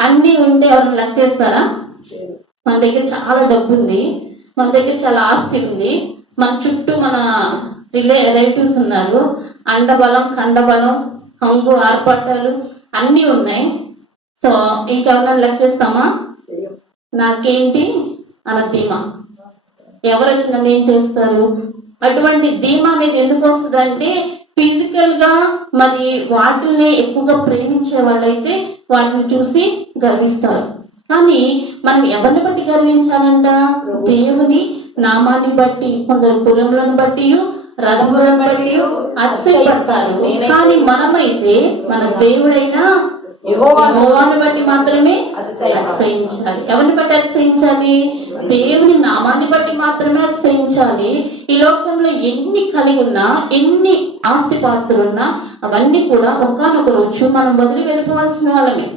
అన్ని ఉంటే ఎవరిని లక్ చేస్తారా? మన దగ్గర చాలా డబ్బు ఉంది మన దగ్గర చాలా ఆస్తి ఉంది. మన చుట్టూ మన రిలే రిలేటివ్స్ ఉన్నారు. అండబలం కండబలం హంగు ఆర్పాటాలు అన్నీ ఉన్నాయి. సో ఇంకెవరైనా లెక్క చేస్తామా? నాకేంటి? అన్న ధీమా ఎవరు వచ్చినా ఏం చేస్తారు. అటువంటి ధీమా అనేది ఎందుకు వస్తుందంటే మరి వాటిని ఎక్కువగా ప్రేమించే వాళ్ళైతే వాటిని చూసి గర్విస్తారు. కానీ మనం ఎవరిని బట్టి గర్వించాలంట? దేవుని నామాన్ని బట్టి కొందరు కులములను బట్టి రథములను బట్టి అతిశయపడతారు. కానీ మనమైతే మన దేవుడైన యెహోవాను బట్టి మాత్రమే అతిశయించాలి. ఎవరిని బట్టి అతిశయించాలి? దేవుని నామాన్ని బట్టి మాత్రమే అతిశయించాలి. ఈ లోకంలో ఎన్ని కలిగి ఉన్నా ఎన్ని ఆస్తిపాస్తులున్నా అవన్నీ కూడా ఒకనొక రోజు మనం వదిలి వెళ్ళిపోవాల్సిన వాళ్ళమే.